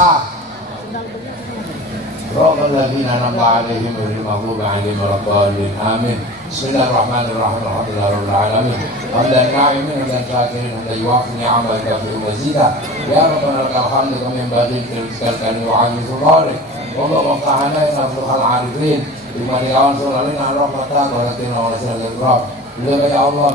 Al-Fatihah. Robbal ladzina an'amta 'alaihim ghairil maghdubi 'alaihim waladdallin. Amin. Bismillahirrahmanirrahim. Alhamdulillahirabbil alamin. Hamdan na'imin hamdan syakirin hamdan yuwafi ni'amahu wa yukafi'u mazidah. Ya Rabbana lakal hamdu kama yanbaghi li jalali wa 'azimi sultanik. Allahumma iftah lana futuhal 'arifin. Bima diawansur alaina rahmatan wa latina wa lasyadil ikram. Ya Allah,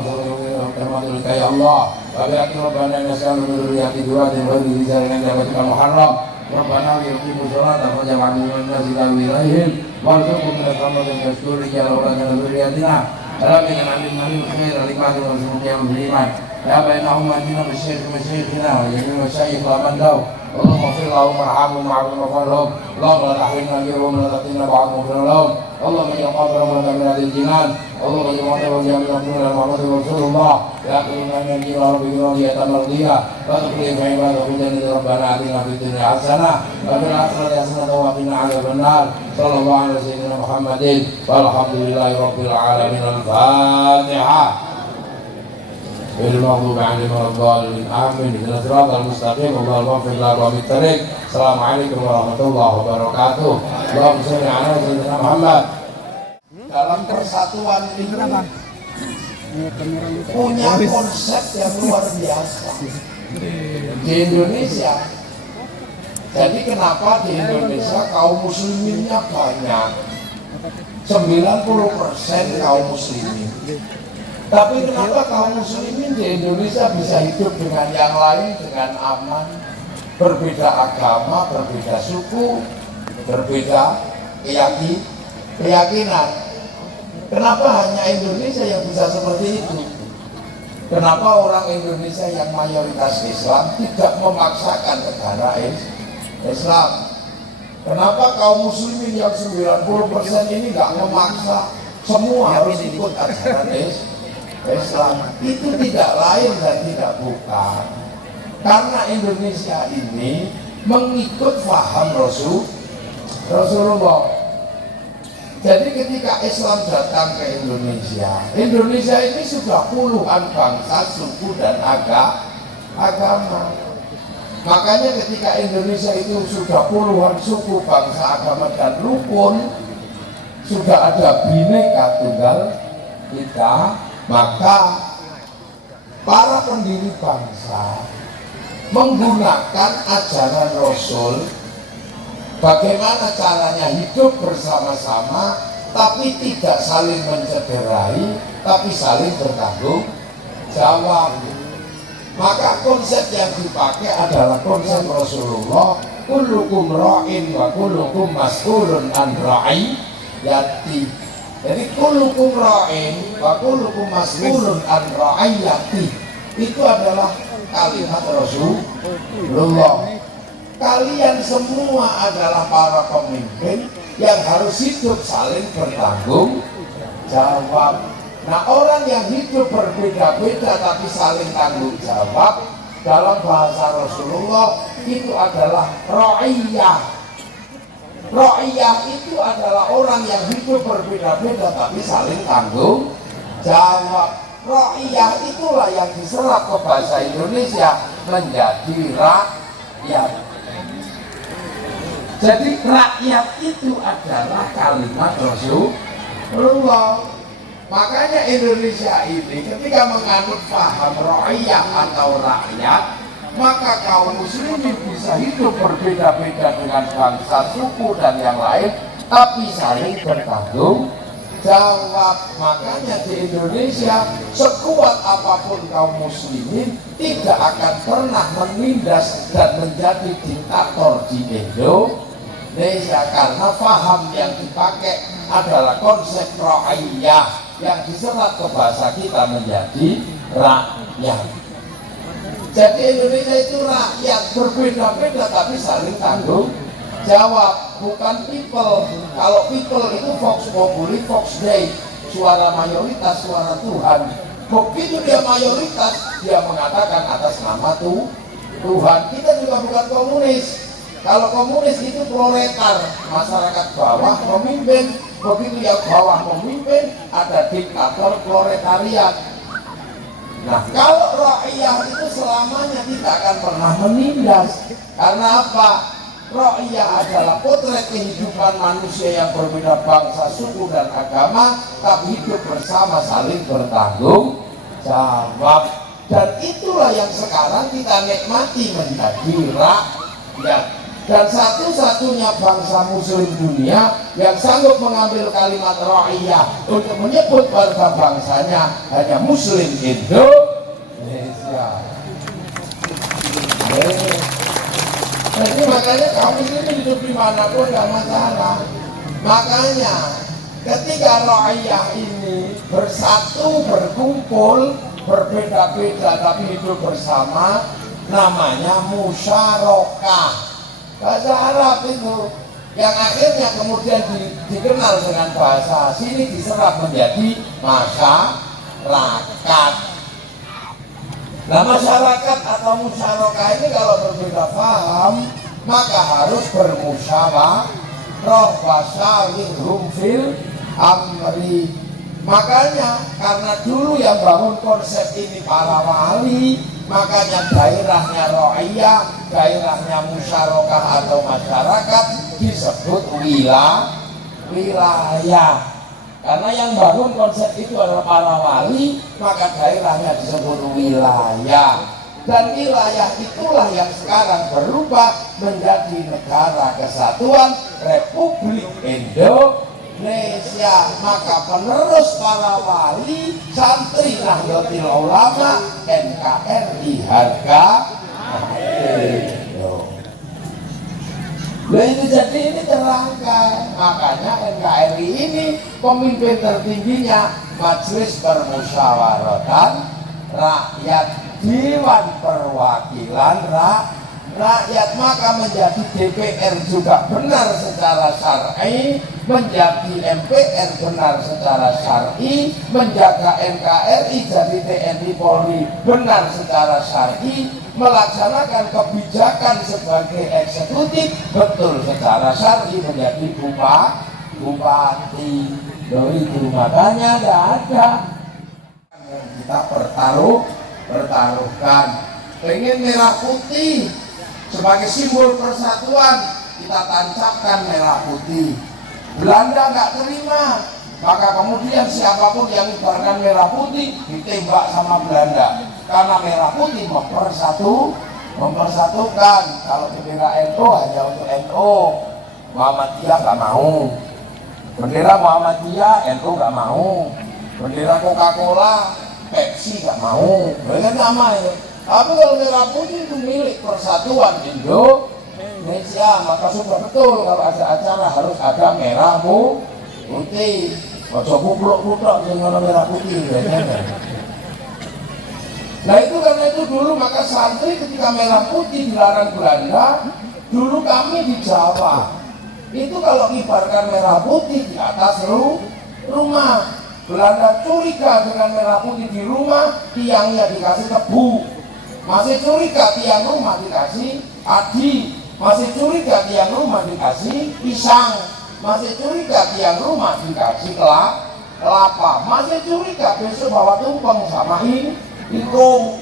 ya Allah. Wabi'ati Rabbana nas'alu min dzurriyyati dzurriyyatin ghayri dzurriyyatin jabatika muharram. Rabbana yuqimu sholata waj'alna min nazilawi ilaihim warzuqhum min rahmatin tashkuri ya rabbana dzurriyyatina rabbina alim malim khair alimati wa sumuqiyam beriman ya baina ummatina bisyaikhina wa jami'il masyayikh wa man daw Allahumma fir lahum warhamhum wa'afihim wa'afihim Allahumma la tahrimna bihum wa la taqina ba'dhum lahum Allahumma ij'al qabrahum lana min al-jinan Allahumma ij'al qabrahum min Muhammadin Rasulullah ya qulna min jiwa rabbika radiyatan mardiyah wa tuqim ibadahu jannati rabbana atina fid dunya hasanah wa fil akhirati hasanah wa qina adzaban nar sallallahu alaihi wasallam Muhammadin walhamdulillahi rabbil alamin. Al-Fatihah. Al-Maghdubi 'alaihim waladdallin. Amin. Ihdinas siratal mustaqim. Allahumma ighfir lana wa bittarik. Assalamualaikum warahmatullahi wabarakatuh. Allahumma shalli ala sayyidina Muhammad. Dalam persatuan ini punya konsep yang luar biasa di Indonesia. Jadi kenapa di Indonesia kaum musliminnya banyak, 90% kaum muslimin. Tapi kenapa kaum muslimin di Indonesia bisa hidup dengan yang lain dengan aman, berbeda agama, berbeda suku, berbeda keyakinan. Kenapa hanya Indonesia yang bisa seperti itu? Kenapa orang Indonesia yang mayoritas Islam tidak memaksakan negara Islam? Kenapa kaum muslimin yang 90% ini nggak memaksa semua harus ikut ajaran Islam? Itu tidak lain dan tidak bukan karena Indonesia ini mengikut paham Rasulullah. Jadi ketika Islam datang ke Indonesia, Indonesia ini sudah puluhan bangsa, suku dan agama. Makanya ketika Indonesia itu sudah puluhan suku, bangsa, agama dan rukun, sudah ada Bhinneka Tunggal Ika, maka para pendiri bangsa menggunakan ajaran Rasul. Bagaimana caranya hidup bersama-sama tapi tidak saling mencederai, tapi saling bertanggung jawab. Maka konsep yang dipakai adalah konsep Rasulullah, kullukum ra'in wa kullukum mas'ulun an ra'iyati. Jadi kullukum ra'in wa kullukum mas'ulun an ra'iyati itu adalah kalimat Rasulullah. Kalian semua adalah para pemimpin yang harus hidup saling bertanggung jawab. Nah, orang yang hidup berbeda-beda tapi saling tanggung jawab dalam bahasa Rasulullah itu adalah ra'iyah. Ra'iyah itu adalah orang yang hidup berbeda-beda tapi saling tanggung jawab. Ra'iyah itulah yang diserap ke bahasa Indonesia menjadi rakyat. Jadi rakyat itu adalah kalimat Rasulullah. Makanya Indonesia ini ketika menganut paham ra'iyah atau rakyat, maka kaum muslimin bisa hidup berbeda-beda dengan bangsa, suku dan yang lain, tapi saling bertanggung jawab. Makanya di Indonesia sekuat apapun kaum muslimin tidak akan pernah menindas dan menjadi diktator di Indonesia karena paham yang dipakai adalah konsep ra'iyah yang diserap ke bahasa kita menjadi rakyat. Jadi Indonesia itu rakyat berbeda-beda tapi saling tanggung jawab, bukan people. Kalau people itu vox populi, vox dei, suara mayoritas, suara Tuhan. Begitu dia mayoritas, dia mengatakan atas nama Tuhan. Kita juga bukan komunis. Kalau komunis itu proletar, masyarakat bawah memimpin. Begitu yang bawah memimpin, ada diktator proletariat. Nah, kalau rakyat itu selamanya tidak akan pernah menindas. Karena apa? Ra'iyah adalah potret kehidupan manusia yang berbeda bangsa, suku, dan agama, tapi hidup bersama saling bertanggung jawab. Dan itulah yang sekarang kita nikmati menjadi rakyat. Dan satu-satunya bangsa muslim dunia yang sanggup mengambil kalimat ra'iyah untuk menyebut warga bangsanya hanya muslim Indonesia. Jadi makanya kamu ini hidup dimanapun gak masalah. Makanya ketika ra'iyah ini bersatu, berkumpul, berbeda-beda tapi hidup bersama, namanya musyarakah. Bahasa Arab itu yang akhirnya kemudian dikenal dengan bahasa sini diserap menjadi masyarakat. Nah, masyarakat atau musyarakah ini kalau berbeda paham maka harus bermusyawarah wasyawirhum fil amri. Makanya karena dulu yang bangun konsep ini para wali, makanya daerahnya ra'iyah, daerahnya musyarakah atau masyarakat disebut wilayah. Karena yang bangun konsep itu adalah para wali, maka daerahnya disebut wilayah. Dan wilayah itulah yang sekarang berubah menjadi Negara Kesatuan Republik Indonesia. Maka penerus para wali, santri Nahdlatul Ulama, NKRI harga mati. Nah itu jadi ini terangkan, makanya NKRI ini pemimpin tertingginya Majelis Permusyawaratan Rakyat, Dewan Perwakilan Rakyat. Maka menjadi DPR juga benar secara syar'i, menjadi MPR benar secara syar'i, menjaga NKRI jadi TNI Polri benar secara syar'i, melaksanakan kebijakan sebagai eksekutif betul secara syar'i, menjadi bupati. Loh itu makanya nggak ada yang kita pertaruhkan. Pengen merah putih sebagai simbol persatuan, kita tancapkan merah putih. Belanda nggak terima, maka kemudian siapapun yang mengibarkan merah putih ditembak sama Belanda. Karena merah putih mempersatukan. Kalau bendera NU hanya untuk NU, Muhammadiyah nggak mau. Bendera Muhammadiyah NU nggak mau. Bendera Coca-Cola, Pepsi nggak mau. Mereka sama ya. Tapi kalau merah putih itu milik persatuan Indonesia, maka sudah betul kalau ada acara harus ada merah putih. Ojo kupluk-kupluk dengan merah putih. Nah itu karena itu dulu maka santri ketika merah putih dilarang Belanda, dulu kami di Jawa itu kalau kibarkan merah putih di atas rumah, Belanda curiga dengan merah putih di rumah, tiangnya dikasih tebu. Masih curiga tiang rumah dikasih adi, masih curiga tiang rumah dikasih pisang, masih curiga tiang rumah dikasih kelapa, masih curiga besok bawa tumpeng sama ingkung.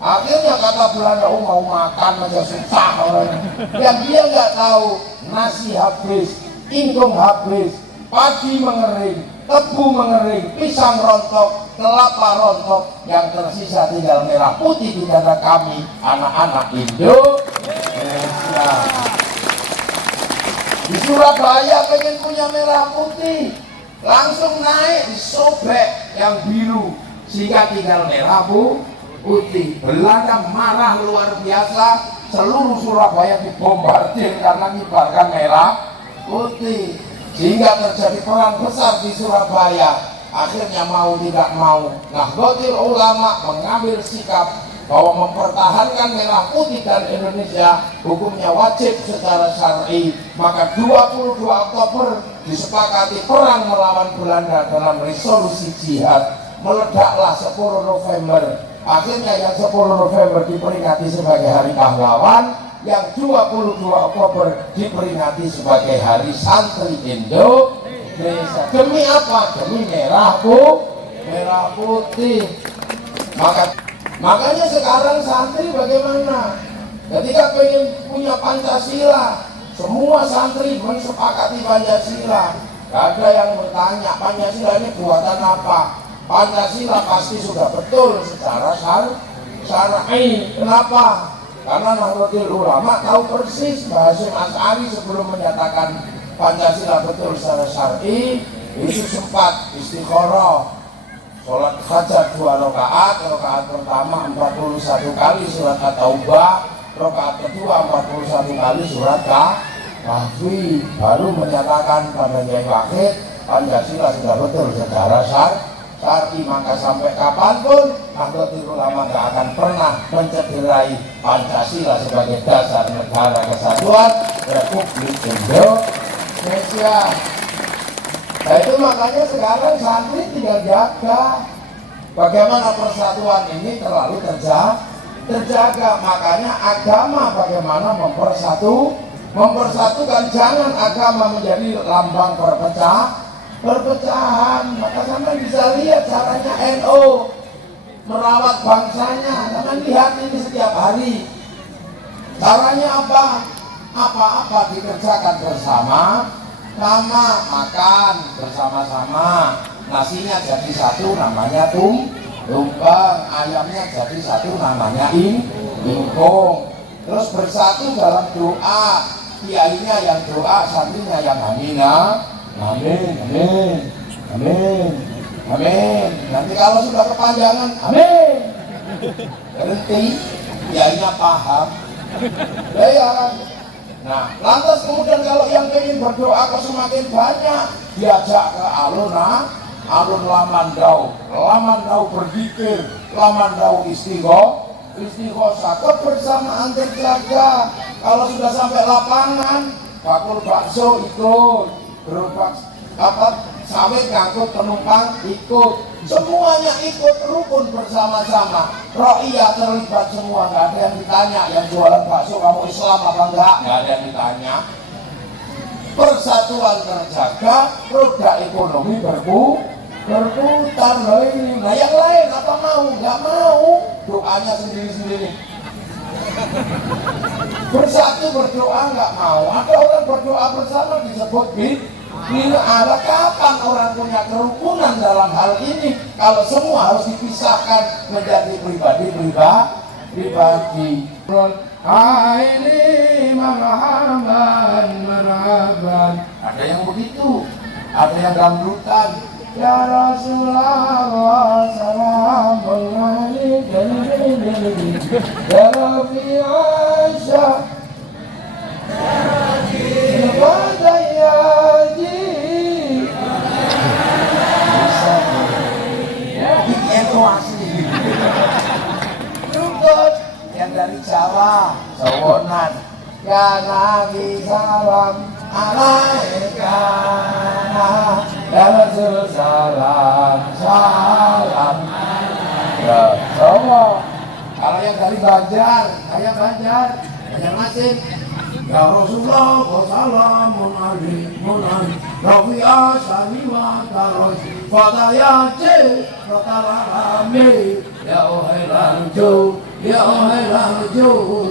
Akhirnya kata Belanda, oh mau makan aja susah orangnya. Yang dia nggak tahu nasi habis, ingkung habis, padi mengering, tebu mengering, pisang rontok, kelapa rontok, yang tersisa tinggal merah putih di dada kami, anak-anak Indonesia. Di Surabaya pengen punya merah putih, langsung naik disobek yang biru, sehingga tinggal merah putih. Belanda marah luar biasa, seluruh Surabaya dibombardir karena mengibarkan merah putih, sehingga terjadi perang besar di Surabaya. Akhirnya mau tidak mau Nahdlatul Ulama mengambil sikap bahwa mempertahankan merah putih dan Indonesia hukumnya wajib secara syar'i. Maka 22 Oktober disepakati perang melawan Belanda dalam resolusi jihad. Meledaklah 10 November. Akhirnya yang 10 November diperingati sebagai hari pahlawan, yang 22 Oktober diperingati sebagai hari santri Indonesia. Demi apa? Demi merah putih. Makanya sekarang santri bagaimana? Ketika pengen punya Pancasila, Semua santri mensepakati Pancasila. Gak ada yang bertanya Pancasila ini buatan apa. Pancasila pasti sudah betul secara syar'i. Kenapa? Karena Nahdlatul Ulama tahu persis Mbah Hasyim Asy'ari sebelum menyatakan Pancasila betul secara syar'i itu sempat istikharah, sholat hajat 2 rakaat, rakaat pertama 41 kali surat At-Taubah, rakaat kedua 41 kali surat Kahfi, baru menyatakan pada Nyai Wahid Pancasila sudah betul secara syar'i. Maka sampai kapanpun Nahdlatul Ulama tidak akan pernah mencederai Pancasila sebagai dasar negara kesatuan Republik Indonesia. Nah itu makanya sekarang santri tinggal jaga bagaimana persatuan ini terlalu terjaga. Makanya agama bagaimana mempersatukan, jangan agama menjadi lambang perpecahan. Maka sampai bisa lihat caranya NU merawat bangsanya. Jangan lihat ini setiap hari. Caranya apa dikerjakan bersama, makan bersama-sama. Nasinya jadi satu namanya tumpeng, ayamnya jadi satu namanya ingkung. Terus bersatu dalam doa, kiainya yang doa, santrinya yang amin, amin. Nanti kalau sudah kepanjangan, amin. Berhenti, kiainya paham. Ya. Nah, lantas kemudian kalau yang ingin berdoa kok semakin banyak, diajak ke alun lamandau berzikir, lamandau istighosah, kebersamaan terjaga. Kalau sudah sampai lapangan, bakul bakso ikut, gerobak sawit ngangkut penumpang ikut, semuanya ikut rukun bersama-sama. Rakyat terlibat semua, nggak ada yang ditanya. Yang jualan bakso kamu Islam apa enggak? Nggak ada yang ditanya. Persatuan terjaga, roda ekonomi berputar loh ini. Nah yang lain apa mau? Nggak mau. Doanya sendiri-sendiri. Bersatu berdoa nggak mau. Ada orang berdoa bersama disebut ada kapan orang punya kerukunan dalam hal ini kalau semua harus dipisahkan menjadi pribadi. Ini marhaban. Ada yang begitu, ada yang dangdutan. Ya Rasulullah salamun alaika ya Rabbi Aisyah itu asli. Rukun yang dari Jawa, Jawonan. Ya Nabi salam alaika, ya Rasul salam ya Jawa. Kalau yang dari Banjar, kayak Banjarmasin. Ya Rasulullah salamun alaikum Rafi asani wa taroj Fadayati Rotalami Ya Ohailanju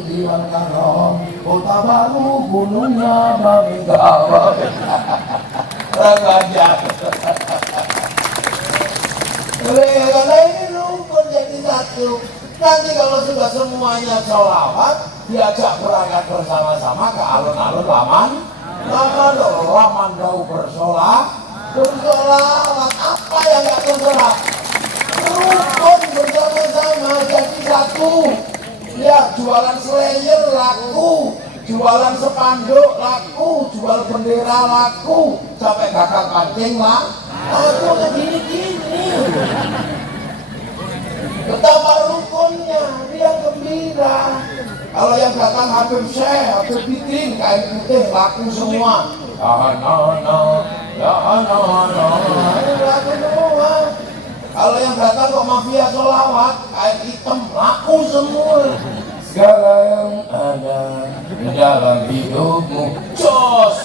Diwan karom Kota baru gunungnya Babi Gawab Banjar. Karena ini rukun jadi satu. Nanti kalau sudah semuanya sholawat, diajak berangkat bersama-sama ke alun-alun lamandau bersolawat. Apa yang gak bersolawat? Rukun bersama-sama jadi satu. Ya, jualan slayer laku, jualan spanduk laku, jual bendera laku, sampai gagal pancing lah. Aku gini-gini. Betapa rukunnya, dia gembira. Kalau yang datang Habib Syekh, Habib Bidin, kain putih laku semua. Laku semua. Kalau yang datang kok mafia sholawat, kain hitam laku semua. Segala yang ada di dalam hidupmu, jos.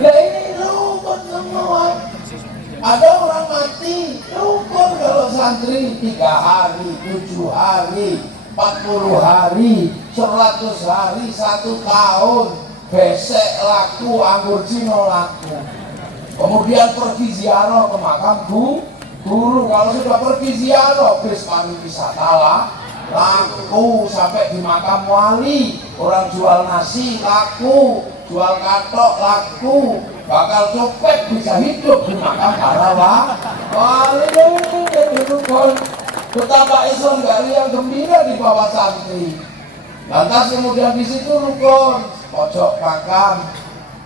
Ya ini rukun semua. Ada orang mati, rukun kalau santri 3 hari, 7 hari, 40 hari, 100 hari, 1 tahun, besek laku, anggur Cino laku. Kemudian pergi ziarah ke makam guru. Kalau sudah pergi ziarah bis pariwisata laku, sampai di makam wali, orang jual nasi laku, jual katok laku, bakal copet bisa hidup di makam para wali. Betapa Islam gak riang gembira di bawah santri. Lantas kemudian di situ rukun pojok makam,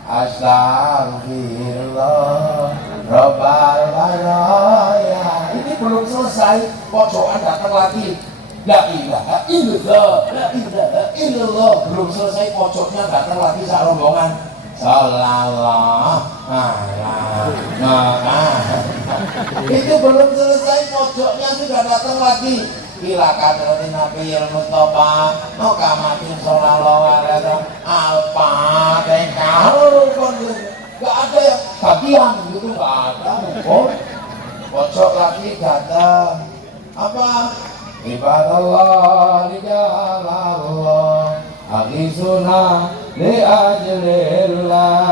astagfirullah Rabbal baraya. Ini belum selesai, pojokan datang lagi, la ilaha illallah, la ilaha illallah. Belum selesai, pojoknya datang lagi sak rombongan, sallallahu itu belum selesai, pojoknya sudah datang lagi, kira kadrotin Nabiyil Mustafa Muhammadin sallallahu alaihi wasallam al-Fatihah. Gak ada yang bagian gitu, gak ada. Pojok lagi datang apa? Ibadallah rijalallah aghisuna li ajlillah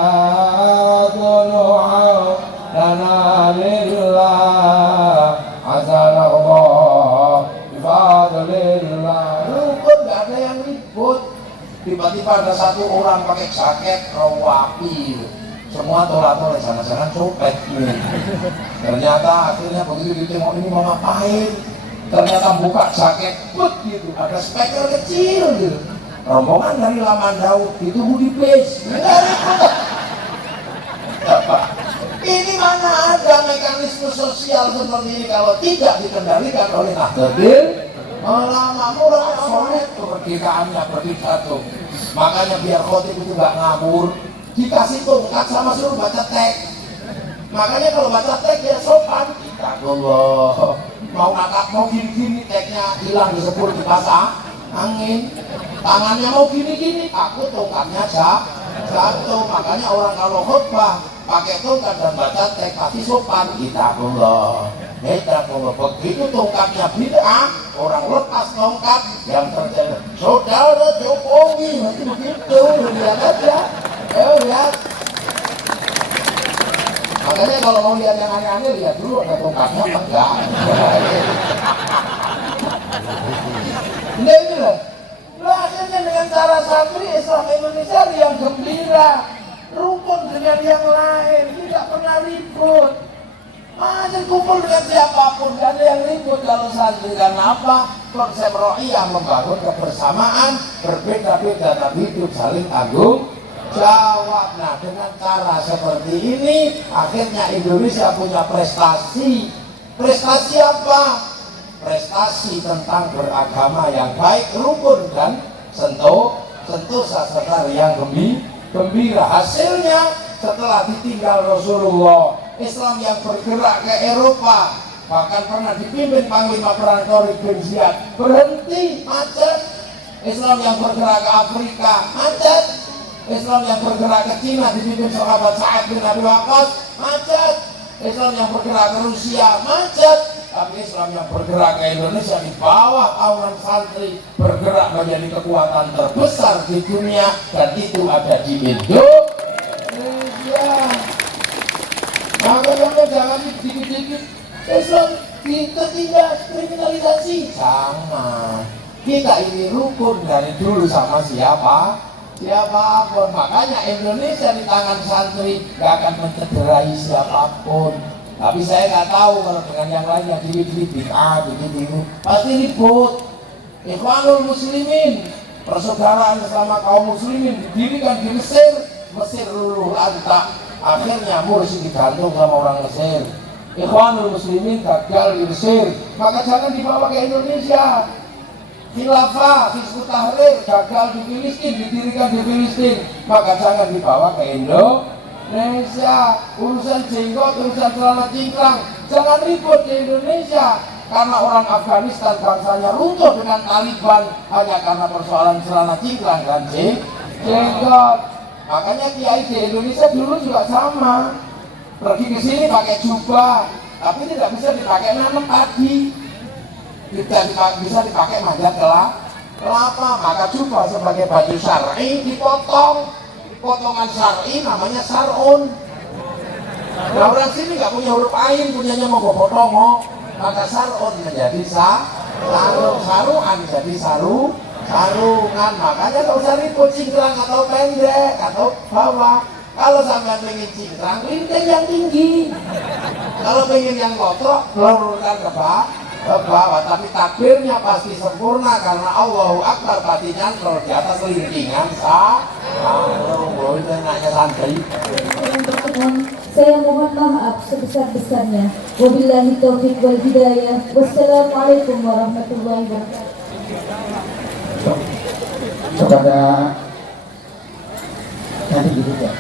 dunu'au lana lillah azanallah ibadalillah. Rukun gak ada yang ribut. Tiba-tiba ada satu orang pakai jaket rawapi, semua tolak-tolak, jangan-jangan copet ini. Ternyata akhirnya begitu ditengok ini mau ngapain, ternyata buka jaket put gitu, ada speaker kecil gitu, rombongan dari Lamandau ditunggu di base. Ini mana ada mekanisme sosial seperti ini kalau tidak dikendalikan oleh Nahdlatul Ulama. Murah solid kemerdekaannya berpidato. Makanya biar khotib itu gak ngabur, dikasih tongkat sama suruh baca teks. Makanya kalau baca teks ya sopan. Allah mau ngakak mau gini-gini, teksnya hilang disebut dipasang angin. Tangannya mau gini-gini, takut tongkatnya jatuh. Makanya orang kalau khutbah pakai tongkat dan baca teks pasti sopan. Kitabullah, begitu tongkatnya bid'ah, orang lepas tongkat yang terjadi. Saudara Jokowi nanti begitu, lihat aja, lihat. Makanya kalau mau lihat yang aneh-aneh, lihat dulu ada tongkatnya apa enggak. Ini loh. Akhirnya dengan cara santri Islam Indonesia yang gembira, rukun dengan yang lain, tidak pernah ribut. Masih kumpul dengan siapapun, gak ada yang ribut kalau santri. Karena apa? Konsep ro'iyah membangun kebersamaan, berbeda-beda tapi hidup saling tanggung jawab. Nah, dengan cara seperti ini akhirnya Indonesia punya prestasi. Prestasi apa? Prestasi tentang beragama yang baik, rukun dan sentuh serta yang gembira. Hasilnya setelah ditinggal Rasulullah, Islam yang bergerak ke Eropa, bahkan pernah dipimpin Panglima Perang Tariq bin Ziyad, berhenti, macet. Islam yang bergerak ke Afrika, macet. Islam yang bergerak ke Cina dipimpin sahabat Sa'ad bin Abi Waqqas, macet. Islam yang bergerak ke Rusia, macet. Tapi Islam yang bergerak ke Indonesia di bawah naungan santri bergerak menjadi kekuatan terbesar di dunia, dan itu ada di Indonesia. Maka jangan dikit-dikit Islam ditindas, kriminalisasi. Jangan. Kita ini rukun dari dulu sama siapapun. Makanya Indonesia di tangan santri gak akan mencederai siapapun. Tapi saya nggak tahu kalau dengan yang lainnya dikit-dikit begitu pasti ribut. Ikhwanul Muslimin, persaudaraan sesama kaum muslimin didirikan di Mesir luluh lantak. Akhirnya Mursi digantung sama orang Mesir. Ikhwanul Muslimin gagal di Mesir, maka jangan dibawa ke Indonesia. Khilafah Hizbut Tahrir gagal di Filistin, didirikan di Filistin, maka jangan dibawa ke Indonesia. Urusan jenggot, urusan celana cingkrang, jangan ribut di Indonesia. Karena orang Afghanistan bangsanya runtuh dengan Taliban hanya karena persoalan celana cingkrang dan jenggot. Makanya kiai di Indonesia dulu juga sama, pergi ke sini pakai jubah, tapi tidak bisa dipakai nanam padi. bisa dipakai manjat kelapa, maka juga sebagai baju syar'i potongan syar'i namanya sar'un. Nah orang sini nggak punya huruf ain, punyanya mau potong, maka sar'un menjadi saruan jadi sarungan. Makanya kalau usah ribut cingkrang atau pendek atau bawah. Kalau sampai pengen cingkrang, linting yang tinggi. Kalau pengen yang kotrok, luruskan ke bawah. Tapi takbirnya pasti sempurna karena Allahu Akbar pasti nyantol di atas lintingan sarung. Itu nanya santai. Saya mohon maaf sebesar-besarnya. Wabillahi taufiq wal hidayah. Wassalamualaikum warahmatullahi wabarakatuh. Kepada nanti gitu ya.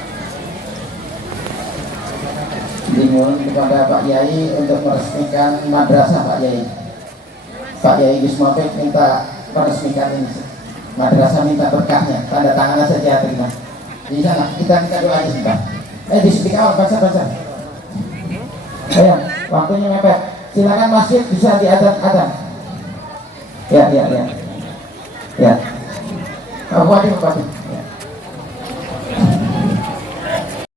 Dimohon kepada Pak Yai untuk meresmikan madrasah Pak Yai. Pak Yai Gus Mafid minta meresmikan ini. Madrasah minta berkahnya, tanda tangan saja terima. Di sana kita doa aja sebentar. Di speak out, baca. Ayo, waktunya mepet. Silakan masjid bisa diadzan. Ya. Bupati.